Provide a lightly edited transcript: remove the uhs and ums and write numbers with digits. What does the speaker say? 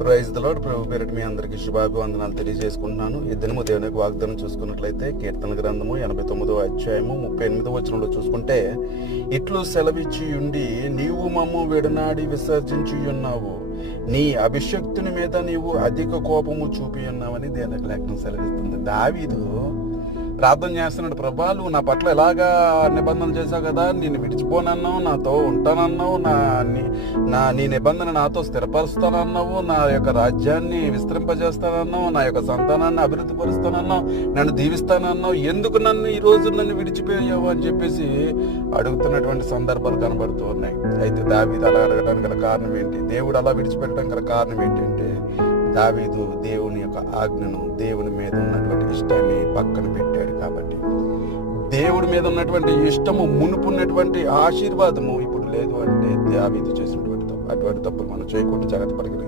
Praise the lord. ప్రభు పేరిట మీ అందరికీ శుభాభివందనాలు తెలియజేసుకుంటున్నాను. ఈ దినము దేవుని యొక్క వాగ్దానం చూసుకున్నట్లయితే కీర్తన గ్రంథము 89వ అధ్యాయము 38వ వచనంలో చూసుకుంటే, ఇట్లు సెలవిచ్చి ఉండి నీవు మమ్ము విడనాడి విసర్జించి ఉన్నావు, నీ అభిషక్తుని మీద నీవు అధిక కోపము చూపి ఉన్నావని దేవుని లేఖనం సెలవిస్తుంది. దావీదు ప్రార్థన చేస్తున్నాడు, ప్రభా నువ్వు నా పట్ల ఎలాగా నిబంధనలు చేశావు కదా, నేను విడిచిపోనన్నావు, నాతో ఉంటానన్నావు, నీ నిబంధన నాతో స్థిరపరుస్తానన్నావు, నా యొక్క రాజ్యాన్ని విస్తరింపజేస్తానన్నావు, నా యొక్క సంతానాన్ని అభివృద్ధి పరుస్తానన్నావు, నన్ను దీవిస్తానన్నావు, ఎందుకు ఈ రోజు నన్ను విడిచిపోయావు అని చెప్పేసి అడుగుతున్నటువంటి సందర్భాలు కనబడుతూ ఉన్నాయి. అయితే దావీదు అలా అడగడానికి గల కారణం ఏంటి, దేవుడు అలా విడిచిపెట్టడం గల కారణం ఏంటంటే, దావీదు దేవుని యొక్క ఆజ్ఞను, దేవుని మీద ఉన్నటువంటి ఇష్టాన్ని పక్కన పెట్టాడు. కాబట్టి దేవుడి మీద ఉన్నటువంటి ఇష్టము, మునుపున్నటువంటి ఆశీర్వాదము ఇప్పుడు లేదు అంటే దావీదు చేసినటువంటి తప్పు. అటువంటి తప్పులు మనం చేయకుండా జాగ్రత్త పడగలిగితే